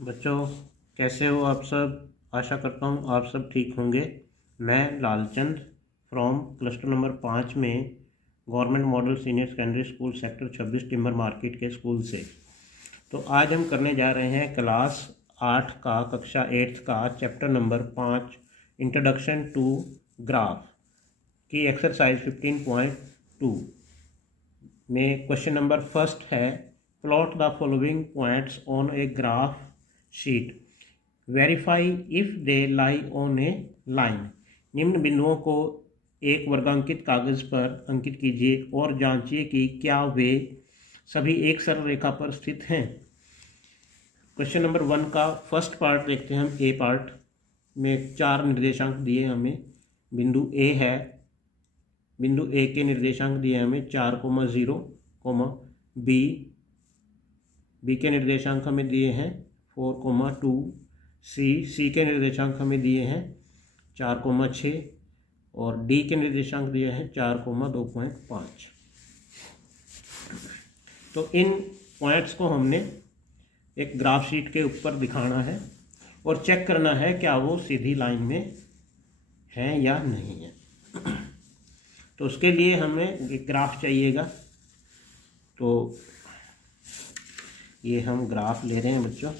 बच्चों, कैसे हो आप सब। आशा करता हूँ आप सब ठीक होंगे। मैं लालचंद फ्रॉम क्लस्टर नंबर 5 में government model senior secondary school sector 26 timber market के स्कूल से। तो आज हम करने जा रहे हैं क्लास 8 का कक्षा 8 का chapter number 5 introduction to graph की एक्सरसाइज 15.2 में क्वेश्चन नंबर फर्स्ट है, plot the following points on a graph sheet, verify if they lie on a line. निम्न बिंदुओं को एक वर्गांकित कागज पर अंकित कीजिए और जांचिए कि क्या वे सभी एक सरल रेखा पर स्थित हैं। क्वेश्चन नंबर 1 का फर्स्ट पार्ट देखते हैं हम। ए पार्ट में 4 निर्देशांक दिए हमें। बिंदु ए है, बिंदु ए के निर्देशांक दिए हमें 4,0, बी के निर्देशांक हमें दिए हैं 4,2, सी के निर्देशांक हमें दिए हैं 4,6 और डी के निर्देशांक दिए हैं 4,2.5। तो इन पॉइंट्स को हमने एक ग्राफ शीट के ऊपर दिखाना है और चेक करना है क्या वो सीधी लाइन में हैं या नहीं है। तो उसके लिए हमें एक ग्राफ चाहिएगा। तो ये हम ग्राफ ले रहे हैं बच्चों,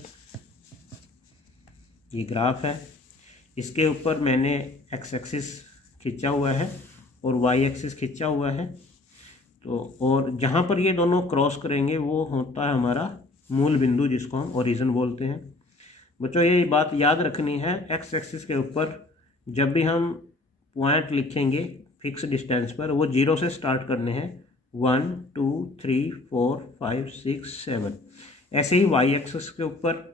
ये ग्राफ है। इसके ऊपर मैंने एक्स एक्सिस खींचा हुआ है और वाई एक्सिस खींचा हुआ है। तो और जहाँ पर ये दोनों क्रॉस करेंगे वो होता है हमारा मूल बिंदु, जिसको हम ओरिजिन बोलते हैं। बच्चों ये बात याद रखनी है, एक्स एक्सिस के ऊपर जब भी हम पॉइंट लिखेंगे फिक्स डिस्टेंस पर, वो 0 से स्टार्ट करने हैं। 1 2 3 4 5 6 7। ऐसे ही वाई एक्सिस के ऊपर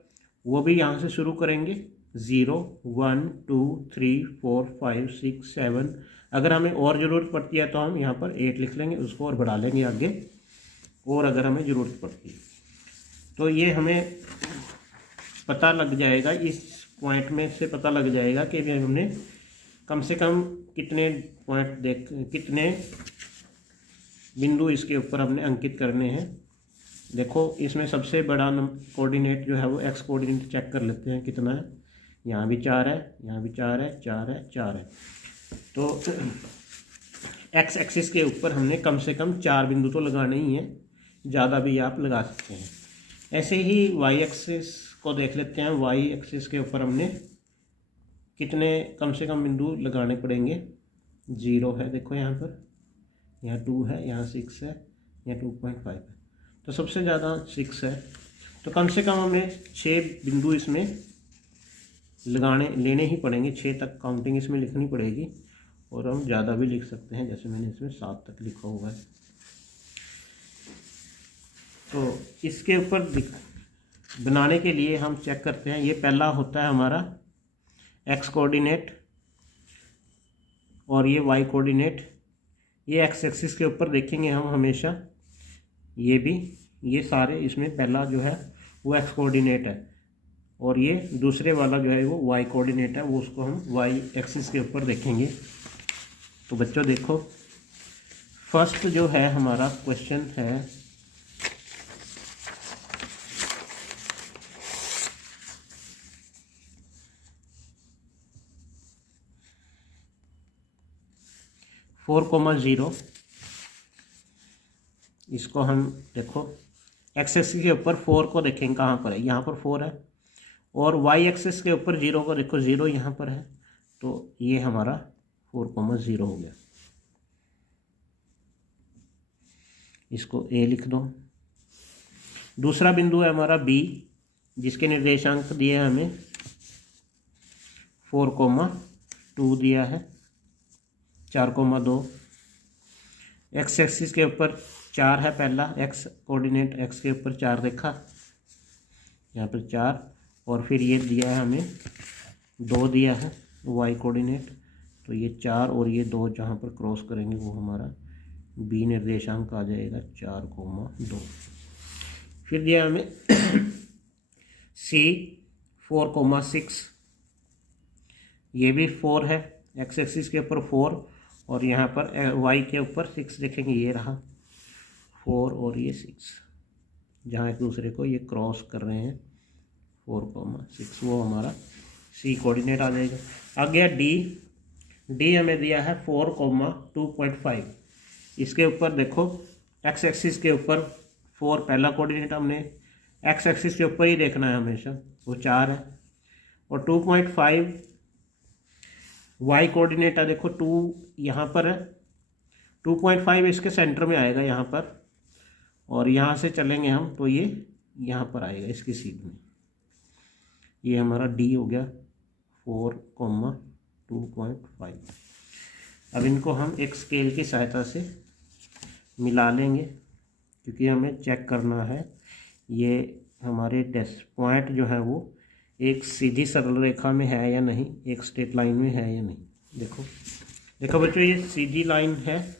वो भी यहाँ से शुरू करेंगे 0 1 2 3 4 5 6 7। अगर हमें और ज़रूरत पड़ती है तो हम यहाँ पर 8 लिख लेंगे, उसको और बढ़ा लेंगे आगे, और अगर हमें ज़रूरत पड़ती है तो ये हमें पता लग जाएगा। इस पॉइंट में से पता लग जाएगा कि हमने कम से कम कितने पॉइंट कितने बिंदु इसके ऊपर हमने अंकित करने हैं। देखो इसमें सबसे बड़ा कोऑर्डिनेट जो है वो एक्स कोऑर्डिनेट चेक कर लेते हैं कितना है। यहाँ भी 4 है, यहाँ भी 4 है, 4 है, 4 है। तो एक्स एक्सिस के ऊपर हमने कम से कम 4 बिंदु तो लगाने ही हैं, ज़्यादा भी आप लगा सकते हैं। ऐसे ही वाई एक्सिस को देख लेते हैं। वाई एक्सिस के ऊपर हमने कितने कम से कम बिंदु लगाने पड़ेंगे। 0 है, देखो यहाँ पर, यहाँ 2 है, यहाँ 6 है, यहाँ 2.5 है। तो सबसे ज़्यादा 6 है। तो कम से कम हमें 6 बिंदु इसमें लेने ही पड़ेंगे। 6 तक काउंटिंग इसमें लिखनी पड़ेगी, और हम ज़्यादा भी लिख सकते हैं, जैसे मैंने इसमें 7 तक लिखा हुआ है। तो इसके ऊपर बनाने के लिए हम चेक करते हैं। ये पहला होता है हमारा एक्स कोऑर्डिनेट और ये वाई कोऑर्डिनेट। ये एक्स एक्सिस के ऊपर देखेंगे हम हमेशा, ये भी, ये सारे इसमें पहला जो है वो एक्स कोऑर्डिनेट है, और ये दूसरे वाला जो है वो वाई कोऑर्डिनेट है, वो उसको हम वाई एक्सिस के ऊपर देखेंगे। तो बच्चों देखो, फर्स्ट जो है हमारा क्वेश्चन है, फोर कोमा 0। इसको हम देखो एक्स एक्सिस के ऊपर 4 को देखेंगे कहाँ पर है, यहाँ पर 4 है, और वाई एक्सिस के ऊपर 0 को देखो, 0 यहाँ पर है। तो ये हमारा 4,0 हो गया। इसको ए लिख दो। दूसरा बिंदु है हमारा बी, जिसके निर्देशांक दिए हमें 4,2 दिया है, 4,2। एक्स एक्सिस के ऊपर 4 है, पहला एक्स कोऑर्डिनेट एक्स के ऊपर 4 देखा, यहाँ पर 4, और फिर ये दिया है हमें 2 दिया है वाई कोऑर्डिनेट। तो ये 4 और ये 2 जहाँ पर क्रॉस करेंगे वो हमारा बी निर्देशांक आ जाएगा 4,2। फिर दिया हमें सी 4,6, ये भी 4 है, एक्स एक्सिस के ऊपर 4 और यहाँ पर वाई के ऊपर 6 देखेंगे, ये रहा 4 और ये 6, जहाँ एक दूसरे को ये क्रॉस कर रहे हैं 4,6, वो हमारा सी कोऑर्डिनेट आ जाएगा। आ गया डी हमें दिया है 4,2.5। इसके ऊपर देखो एक्स एक्सिस के ऊपर 4 पहला कोऑर्डिनेट, हमने एक्स एक्सिस के ऊपर ही देखना है हमेशा, वो 4 है। और 2.5 वाई कोऑर्डिनेट है, देखो 2 यहाँ पर है, 2.5 इसके सेंटर में आएगा यहाँ पर, और यहाँ से चलेंगे हम तो ये यहाँ पर आएगा इसकी सीध में। ये हमारा डी हो गया 4,2.5। अब इनको हम एक स्केल की सहायता से मिला लेंगे, क्योंकि हमें चेक करना है ये हमारे पॉइंट जो है वो एक सीधी सरल रेखा में है या नहीं, एक स्ट्रेट लाइन में है या नहीं। देखो देखो बच्चों, ये सीधी लाइन है,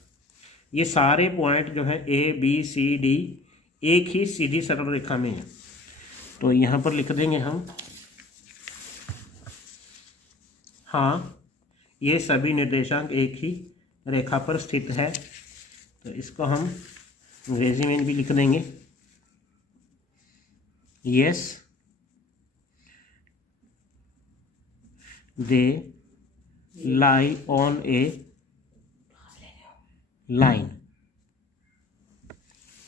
ये सारे पॉइंट जो है ए बी सी डी एक ही सीधी सरल रेखा में है। तो यहाँ पर लिख देंगे हम, हाँ ये सभी निर्देशांक एक ही रेखा पर स्थित है। तो इसको हम अंग्रेजी में भी लिख देंगे, yes they lie on a line.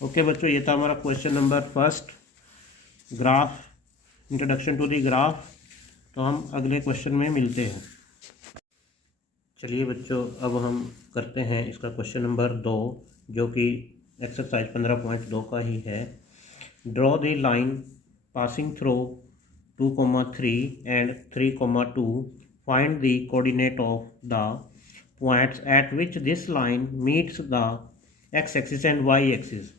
Okay बच्चों, ये था हमारा question number first, graph, introduction to the graph. तो हम अगले क्वेश्चन में मिलते हैं। चलिए बच्चों, अब हम करते हैं इसका क्वेश्चन नंबर 2, जो कि एक्सरसाइज 15.2 का ही है। Draw the line passing through 2,3 and 3,2, find the coordinate of the points at which this line meets the x axis and y axis.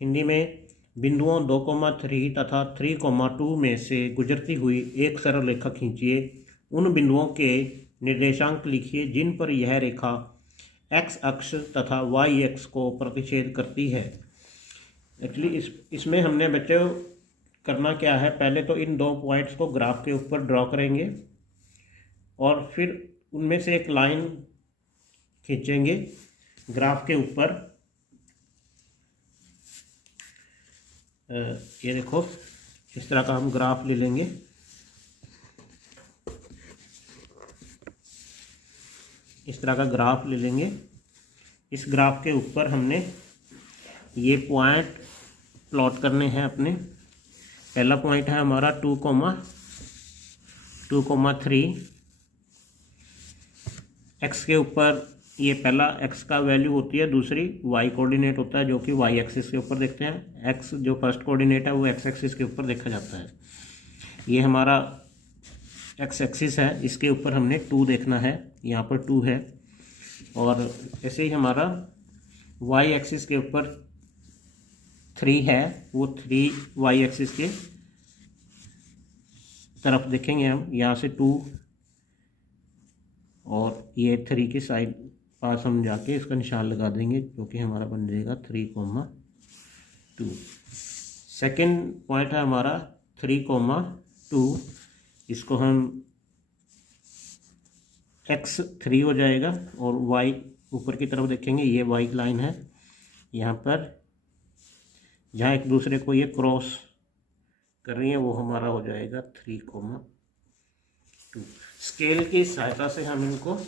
Hindi में, बिंदुओं 2,3 तथा 3,2 में से गुजरती हुई एक सरल रेखा खींचिए। उन बिंदुओं के निर्देशांक लिखिए जिन पर यह रेखा एक्स अक्ष तथा वाई अक्ष को प्रतिच्छेद करती है। एक्चुअली इसमें हमने बच्चों करना क्या है, पहले तो इन 2 पॉइंट्स को ग्राफ के ऊपर ड्रॉ करेंगे और फिर उनमें से एक लाइन खींचेंगे ग्राफ के ऊपर। ये देखो, इस तरह का हम ग्राफ ले लेंगे। इस तरह का ग्राफ ले लेंगे। इस ग्राफ के ऊपर हमने ये पॉइंट प्लॉट करने हैं अपने। पहला पॉइंट है हमारा 2,3। एक्स के ऊपर ये पहला एक्स का वैल्यू होती है, दूसरी वाई कोऑर्डिनेट होता है जो कि वाई एक्सिस के ऊपर देखते हैं। एक्स जो फर्स्ट कोऑर्डिनेट है वो एक्स एक्सिस के ऊपर देखा जाता है। ये हमारा एक्स एक्सिस है, इसके ऊपर हमने 2 देखना है, यहाँ पर 2 है। और ऐसे ही हमारा वाई एक्सिस के ऊपर 3 है, वो 3 वाई एक्सिस के तरफ देखेंगे हम, यहाँ से 2 और ये 3 के साइड पास हम जाके इसका निशान लगा देंगे, जो कि हमारा बन जाएगा 3,2। सेकेंड पॉइंट है हमारा 3,2, इसको हम x3 हो जाएगा और y ऊपर की तरफ देखेंगे, ये y लाइन है। यहाँ पर जहाँ एक दूसरे को ये क्रॉस कर रही है वो हमारा हो जाएगा 3,2। स्केल की सहायता से हम इनको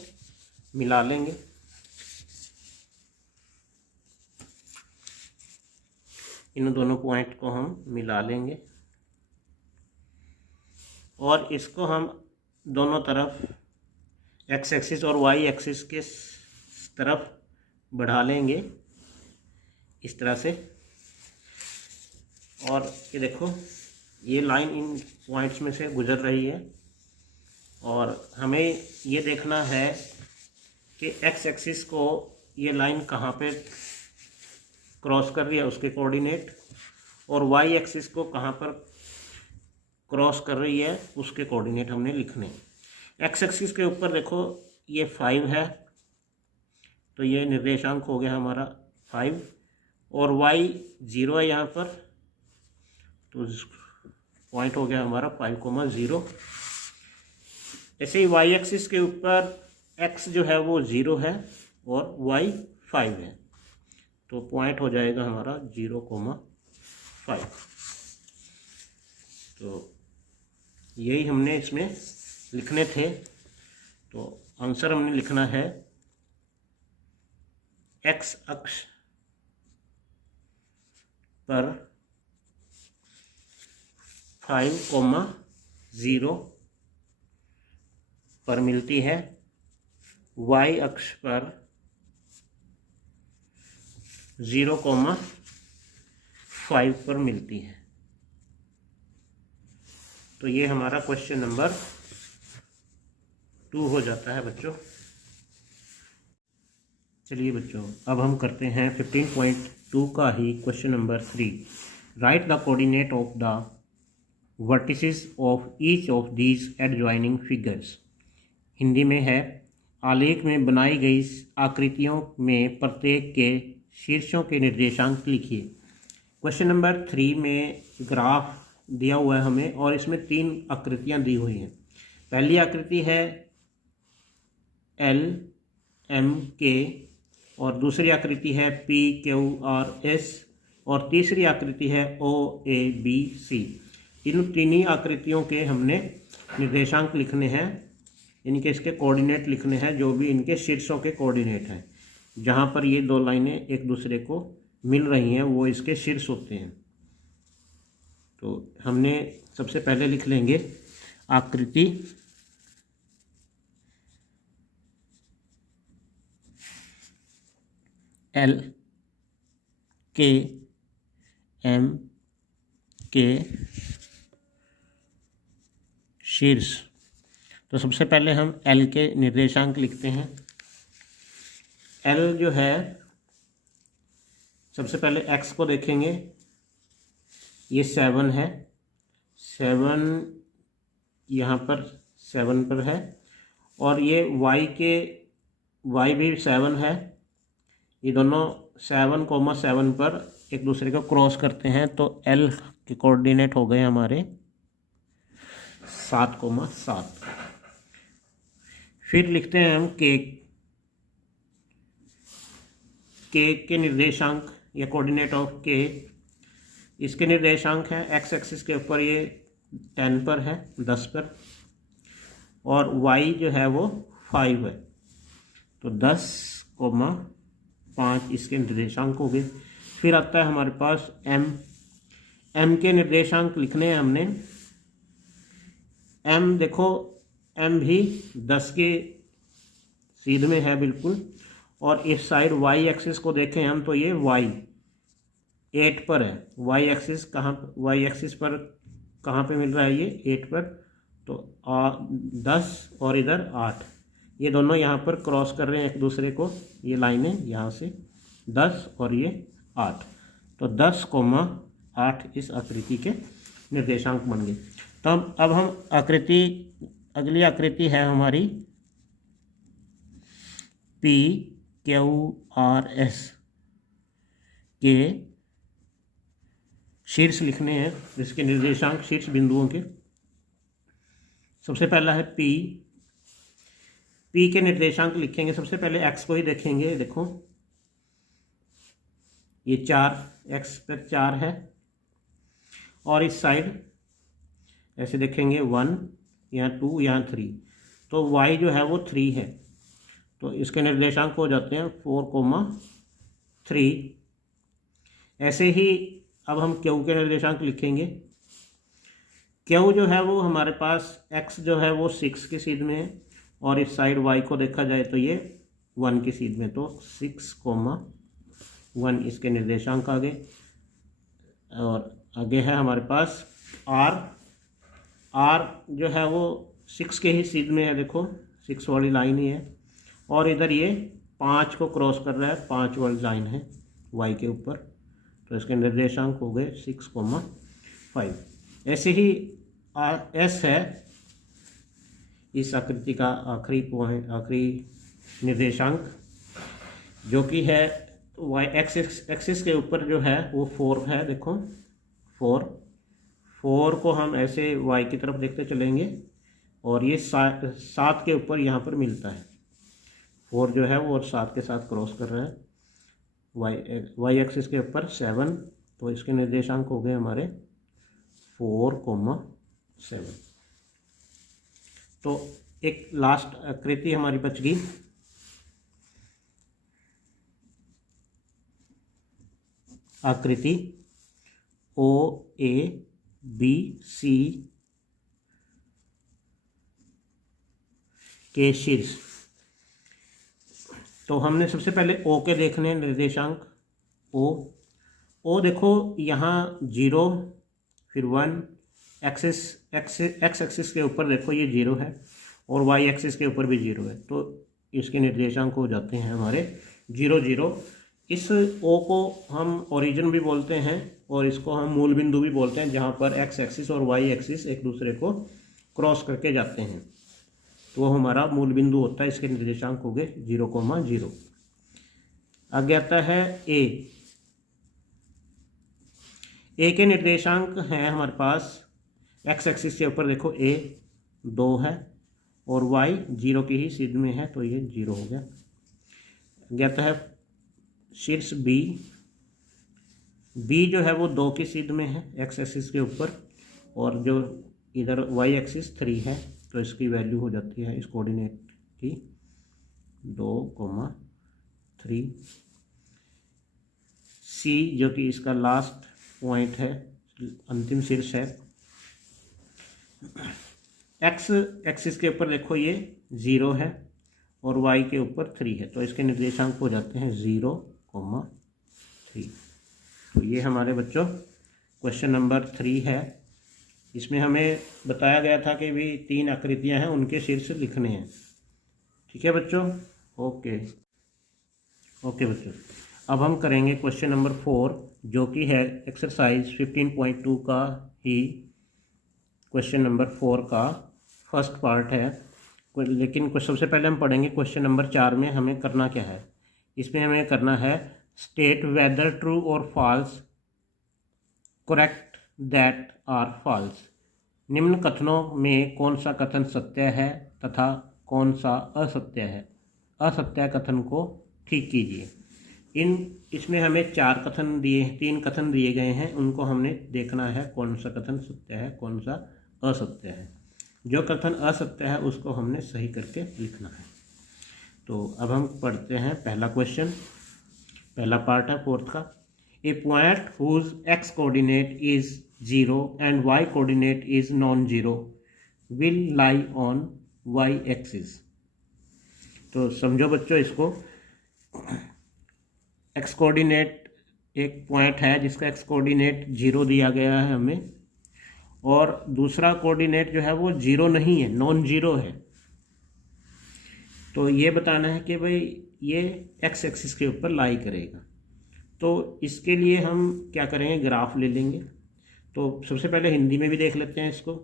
मिला लेंगे। इन दोनों पॉइंट को हम मिला लेंगे और इसको हम दोनों तरफ एक्स एक्सिस और वाई एक्सिस के तरफ बढ़ा लेंगे इस तरह से। और ये देखो, ये लाइन इन पॉइंट्स में से गुजर रही है और हमें ये देखना है कि एक्स एक्सिस को ये लाइन कहाँ पे क्रॉस कर रही है, उसके कोऑर्डिनेट, और वाई एक्सिस को कहाँ पर क्रॉस कर रही है उसके कोऑर्डिनेट हमने लिखने। एक्स एक्सिस के ऊपर देखो ये 5 है, तो ये निर्देशांक हो गया हमारा 5, और वाई 0 है यहाँ पर, तो पॉइंट हो गया हमारा 5,0। ऐसे ही वाई एक्सिस के ऊपर एक्स जो है वो 0 है और वाई 5 है, तो पॉइंट हो जाएगा हमारा 0,5। तो यही हमने इसमें लिखने थे। तो आंसर हमने लिखना है एक्स अक्ष पर 5,0 पर मिलती है, वाई अक्ष पर 0,5 पर मिलती है। तो ये हमारा क्वेश्चन नंबर 2 हो जाता है बच्चों। चलिए बच्चों, अब हम करते हैं 15.2 का ही question number 3। Write the coordinate of the vertices of each of these adjoining figures. Hindi में है, आलेख में बनाई गई आकृतियों में प्रत्येक के शीर्षों के निर्देशांक लिखिए। क्वेश्चन नंबर 3 में ग्राफ दिया हुआ है हमें, और इसमें 3 आकृतियां दी हुई हैं। पहली आकृति है एल एम के, और दूसरी आकृति है पी क्यू आर एस, और तीसरी आकृति है ओ ए बी सी। इन तीनों आकृतियों के हमने निर्देशांक लिखने हैं, इनके इसके कोऑर्डिनेट लिखने हैं, जो भी इनके शीर्षों के कोऑर्डिनेट हैं। जहाँ पर ये 2 लाइनें एक दूसरे को मिल रही हैं वो इसके शीर्ष होते हैं। तो हमने सबसे पहले लिख लेंगे आकृति एल के एम के शीर्ष। तो सबसे पहले हम एल के निर्देशांक लिखते हैं। एल जो है, सबसे पहले एक्स को देखेंगे, ये 7 है, 7 यहाँ पर 7 पर है, और ये वाई भी 7 है। ये दोनों 7,7 पर एक दूसरे को क्रॉस करते हैं, तो एल के कोऑर्डिनेट हो गए हमारे 7,7। फिर लिखते हैं हम के निर्देशांक या कोऑर्डिनेट ऑफ के। इसके निर्देशांक हैं, एक्स एक्सिस के ऊपर ये 10 पर है, 10 पर, और वाई जो है वो 5 है। तो 10,5 इसके निर्देशांक हो गए। फिर आता है हमारे पास एम के निर्देशांक लिखने हैं हमने। एम देखो, एम भी 10 के सीध में है बिल्कुल, और इस साइड वाई एक्सिस को देखें हम तो ये वाई 8 पर है। वाई एक्सिस पर कहाँ पे मिल रहा है, ये 8 पर। तो 10 और इधर 8, ये दोनों यहाँ पर क्रॉस कर रहे हैं एक दूसरे को, ये लाइनें यहाँ से 10 और ये 8। तो 10,8 इस आकृति के निर्देशांक बन गए। तो अब हम अगली आकृति है हमारी पी क्यू आर एस के शीर्ष लिखने हैं, इसके निर्देशांक शीर्ष बिंदुओं के। सबसे पहला है पी के निर्देशांक लिखेंगे। सबसे पहले एक्स को ही देखेंगे। देखो ये 4, एक्स पर 4 है, और इस साइड ऐसे देखेंगे 1, यहाँ 2, यहाँ 3। तो y जो है वो 3 है, तो इसके निर्देशांक हो जाते हैं 4,3। ऐसे ही अब हम क्यू के निर्देशांक लिखेंगे। क्यू जो है वो हमारे पास x जो है वो 6 की सीध में है, और इस साइड y को देखा जाए तो ये 1 की सीध में। तो 6,1 इसके निर्देशांक आ गए। और आगे है हमारे पास आर जो है वो 6 के ही सीध में है, देखो 6 वाली लाइन ही है, और इधर ये 5 को क्रॉस कर रहा है, 5 वाली लाइन है y के ऊपर। तो इसके निर्देशांक हो गए 6,5। ऐसे ही एस है इस आकृति का आखिरी निर्देशांक, जो कि है वाई एक्सिस के ऊपर जो है वो 4 है। देखो 4 को हम ऐसे y की तरफ देखते चलेंगे, और ये 7 के ऊपर यहाँ पर मिलता है। 4 जो है वो 7 के साथ क्रॉस कर रहा है, वाई एक्सिस के ऊपर 7। तो इसके निर्देशांक हो गए हमारे 4,7। तो एक लास्ट आकृति हमारी बच गई। आकृति ओ ए बी सी के शीर्ष। तो हमने सबसे पहले ओ के देखने हैं निर्देशांक। ओ देखो यहाँ 0 फिर 1 एक्स एक्सिस के ऊपर देखो ये 0 है और वाई एक्सिस के ऊपर भी 0 है, तो इसके निर्देशांक हो जाते हैं हमारे 0 0। इस ओ को हम ओरिजिन भी बोलते हैं और इसको हम मूल बिंदु भी बोलते हैं, जहाँ पर एक्स एक्सिस और वाई एक्सिस एक दूसरे को क्रॉस करके जाते हैं, तो वो हमारा मूल बिंदु होता है। इसके निर्देशांक हो गए 0,0। आगे आता है ए के निर्देशांक हैं हमारे पास। एक्स एक्सिस के ऊपर देखो ए 2 है और वाई 0 की ही सिद्ध में है, तो ये 0 हो गया। आगे आता है शीर्ष बी जो है वो 2 की सिद्ध में है एक्स एक्सिस के ऊपर, और जो इधर वाई एक्सिस 3 है, तो इसकी वैल्यू हो जाती है इस कोऑर्डिनेट की 2,3। सी जो कि इसका लास्ट पॉइंट है, अंतिम शीर्ष है, एक्स एक्सिस के ऊपर देखो ये 0 है और वाई के ऊपर 3 है, तो इसके निर्देशांक हो जाते हैं 0,3। तो ये हमारे बच्चों क्वेश्चन नंबर 3 है। इसमें हमें बताया गया था कि भी 3 आकृतियां हैं, उनके शीर्ष लिखने हैं। ठीक है बच्चों, ओके बच्चों। अब हम करेंगे क्वेश्चन नंबर 4, जो कि है एक्सरसाइज 15.2 का ही क्वेश्चन नंबर 4 का फर्स्ट पार्ट है। लेकिन कुछ सबसे पहले हम पढ़ेंगे क्वेश्चन नंबर 4 में हमें करना क्या है। इसमें हमें करना है स्टेट वेदर ट्रू और false, correct that are false. निम्न कथनों में कौन सा कथन सत्य है तथा कौन सा असत्य है। असत्य कथन को ठीक कीजिए। इसमें हमें 3 कथन दिए गए हैं, उनको हमने देखना है कौन सा कथन सत्य है कौन सा असत्य है। जो कथन असत्य है उसको हमने सही करके लिखना है। तो अब हम पढ़ते हैं पहला क्वेश्चन। पहला पार्ट है 4th का। A point whose x coordinate is 0 and y coordinate is non zero will lie on y axis. तो समझो बच्चों इसको, एक्स कोऑर्डिनेट एक पॉइंट है जिसका एक्स कोऑर्डिनेट 0 दिया गया है हमें, और दूसरा कोऑर्डिनेट जो है वो 0 नहीं है, नॉन जीरो है। तो ये बताना है कि भाई ये एक्स एक्सिस के ऊपर लाई करेगा। तो इसके लिए हम क्या करेंगे, ग्राफ ले लेंगे। तो सबसे पहले हिंदी में भी देख लेते हैं इसको।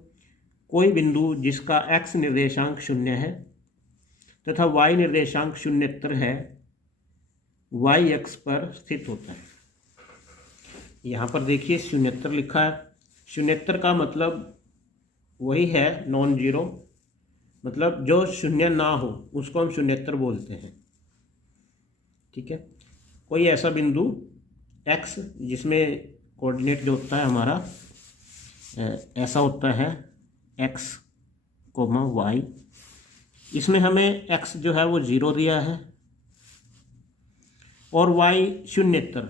कोई बिंदु जिसका एक्स निर्देशांक 0 है तथा वाई निर्देशांक 0 है, वाई एक्स पर स्थित होता है। यहाँ पर देखिए 0 लिखा है। 0 का मतलब वही है नॉन जीरो, मतलब जो 0 ना हो उसको हम 0 बोलते हैं। ठीक है, कोई ऐसा बिंदु x जिसमें कोऑर्डिनेट जो होता है हमारा ऐसा होता है x, y। इसमें हमें x जो है वो 0 दिया है और y 0,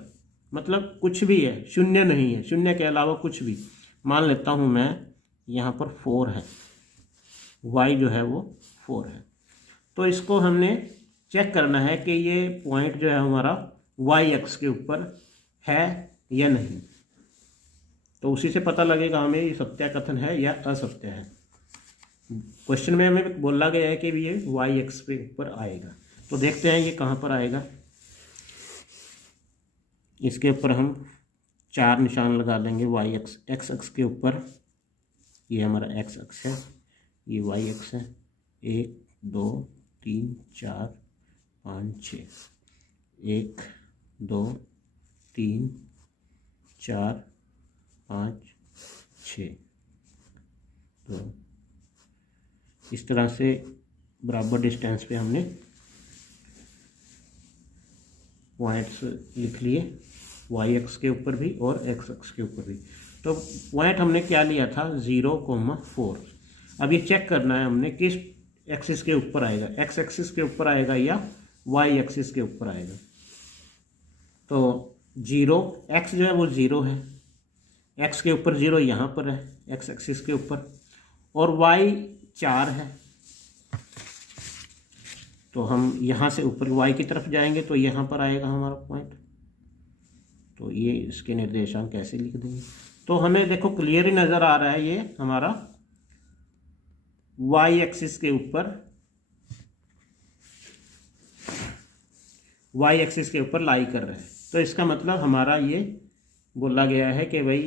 मतलब कुछ भी है, 0 नहीं है, 0 के अलावा कुछ भी। मान लेता हूँ मैं यहाँ पर 4 है, y जो है वो 4 है। तो इसको हमने चेक करना है कि ये पॉइंट जो है हमारा वाई एक्स के ऊपर है या नहीं। तो उसी से पता लगेगा हमें ये सत्य कथन है या असत्य है। क्वेश्चन में हमें बोला गया है कि ये वाई एक्स के ऊपर आएगा। तो देखते हैं ये कहाँ पर आएगा। इसके ऊपर हम 4 निशान लगा लेंगे। वाई एक्स, एक्स एक्स के ऊपर ये हमारा एक्स एक्स है, ये वाई एक्स है। 1 2 3 4 5 6, 1 2 3 4 5 6। तो इस तरह से बराबर डिस्टेंस पे हमने पॉइंट्स लिख लिए, वाई एक्स के ऊपर भी और एक्स एक्स के ऊपर भी। तो पॉइंट हमने क्या लिया था, 0,4। अब ये चेक करना है हमने किस एक्सिस के ऊपर आएगा, एक्स एक्सिस के ऊपर आएगा या वाई एक्सिस के ऊपर आएगा। तो 0 एक्स जो है वो 0 है, एक्स के ऊपर 0 यहाँ पर है एक्स एक्सिस के ऊपर, और वाई 4 है। तो हम यहाँ से ऊपर वाई की तरफ जाएंगे तो यहाँ पर आएगा हमारा पॉइंट। तो ये इसके निर्देशांक कैसे लिख देंगे, तो हमें देखो क्लियर ही नज़र आ रहा है ये हमारा वाई एक्सिस के ऊपर, वाई एक्सिस के ऊपर लाई कर रहा है। तो इसका मतलब हमारा ये बोला गया है कि भाई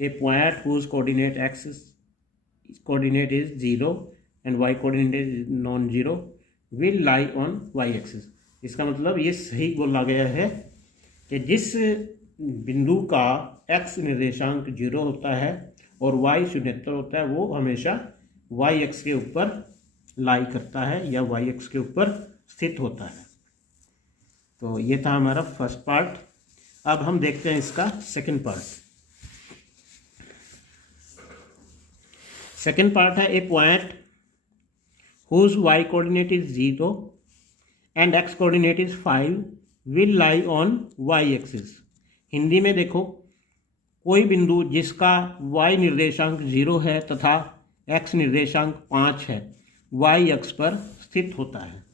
a point whose coordinate axis coordinate is 0 and y coordinate is non zero will lie on y axis. इसका मतलब ये सही बोला गया है कि जिस बिंदु का एक्स निर्देशांक 0 होता है और वाई 0 होता है वो हमेशा वाई एक्स के ऊपर लाई करता है या वाई एक्स के ऊपर स्थित होता है। तो ये था हमारा फर्स्ट पार्ट। अब हम देखते हैं इसका सेकंड पार्ट। सेकंड पार्ट है a point whose y coordinate is 0 and x coordinate is 5 will lie on y axis. Hindi में देखो, कोई बिंदु जिसका y निर्देशांक 0 है तथा x निर्देशांक 5 है y अक्ष पर स्थित होता है।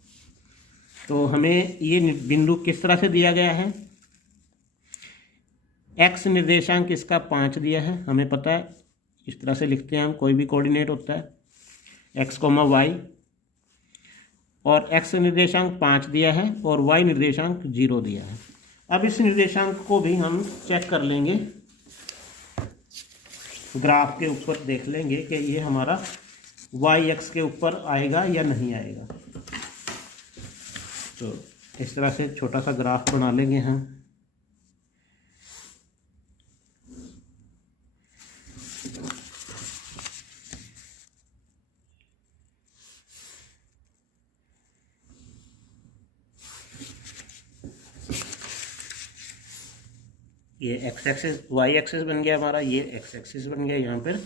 तो हमें ये बिंदु किस तरह से दिया गया है, x निर्देशांक इसका 5 दिया है, हमें पता है इस तरह से लिखते हैं हम, कोई भी कोऑर्डिनेट होता है x, y, और x निर्देशांक 5 दिया है और y निर्देशांक 0 दिया है। अब इस निर्देशांक को भी हम चेक कर लेंगे, ग्राफ के ऊपर देख लेंगे कि ये हमारा वाई एक्स के ऊपर आएगा या नहीं आएगा। तो इस तरह से छोटा सा ग्राफ बना लेंगे हम। ये एक्स एक्सिस वाई एक्सिस बन गया हमारा, ये एक्स एक्सिस बन गया। यहाँ पर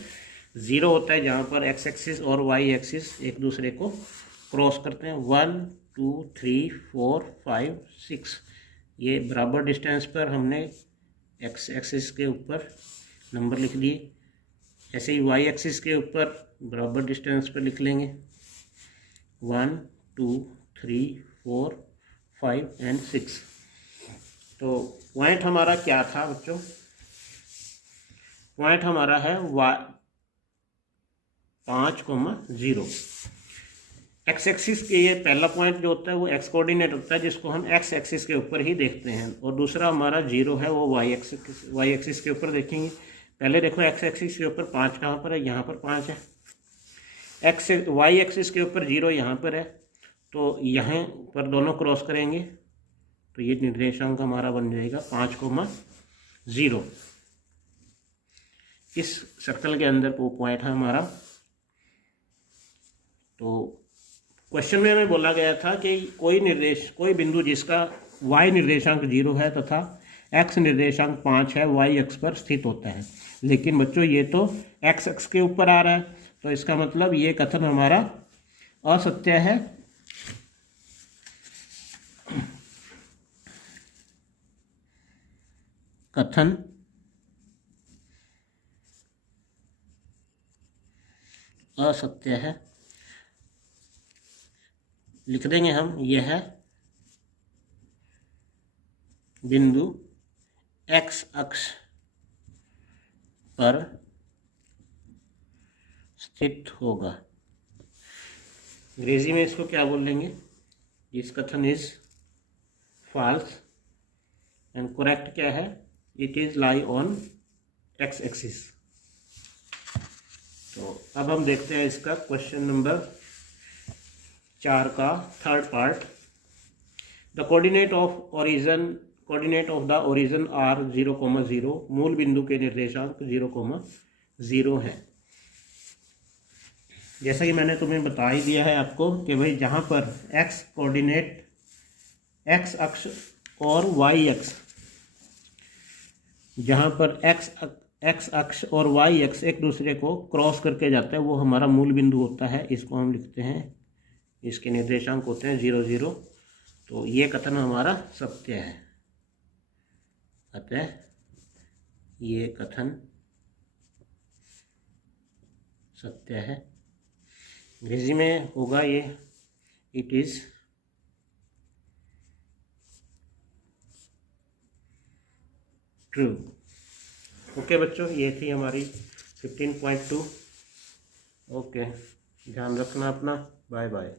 0 होता है जहाँ पर एक्स एक्सिस और वाई एक्सिस एक दूसरे को क्रॉस करते हैं। 1 2 3 4 5 6 ये बराबर डिस्टेंस पर हमने एक्स एक्सिस के ऊपर नंबर लिख दिए। ऐसे ही वाई एक्सिस के ऊपर बराबर डिस्टेंस पर लिख लेंगे 1 2 3 4 5 एंड 6। तो पॉइंट हमारा क्या था बच्चों, पॉइंट हमारा है 5,0। एक्स एक्सिस के ये पहला पॉइंट जो होता है वो एक्स कोऑर्डिनेट होता है जिसको हम एक्स एक्सिस के ऊपर ही देखते हैं, और दूसरा हमारा 0 है वो वाई एक्सिस के ऊपर देखेंगे। पहले देखो एक्स एक्सिस के ऊपर 5 कहाँ पर है, यहाँ पर 5 है। वाई एक्सिस के ऊपर 0 यहाँ पर है, तो यहाँ पर दोनों क्रॉस करेंगे तो ये निर्देशांक हमारा बन जाएगा 5,0। इस सर्कल के अंदर वो पॉइंट है हमारा। तो क्वेश्चन में हमें बोला गया था कि कोई बिंदु जिसका y निर्देशांक 0 है तथा x निर्देशांक 5 है y अक्ष पर स्थित होता है। लेकिन बच्चों ये तो x अक्ष के ऊपर आ रहा है, तो इसका मतलब ये कथन हमारा असत्य है। कथन असत्य है, लिख देंगे हम, यह है बिंदु x अक्ष पर स्थित होगा। अंग्रेजी में इसको क्या बोल लेंगे, दिस कथन इज फॉल्स एंड करेक्ट क्या है, it is lie on x axis. तो अब हम देखते हैं इसका क्वेश्चन नंबर 4 का third part. The coordinate of the origin are 0,0, मूल बिंदु के निर्देशांक 0,0 है। जैसा कि मैंने तुम्हें बता ही दिया है आपको कि भाई जहाँ पर एक्स कोऑर्डिनेट एक्स अक्ष और वाई अक्ष, जहाँ पर एक्स अक्ष और वाई अक्ष एक दूसरे को क्रॉस करके जाता है, वो हमारा मूल बिंदु होता है। इसको हम लिखते हैं, इसके निर्देशांक होते हैं 0 0। तो ये कथन हमारा सत्य है। अतः ये कथन सत्य है। अंग्रेजी में होगा ये, इट इज़ ट्रू। ओके बच्चों, ये थी हमारी 15.2। ओके, ध्यान रखना अपना। Bye bye.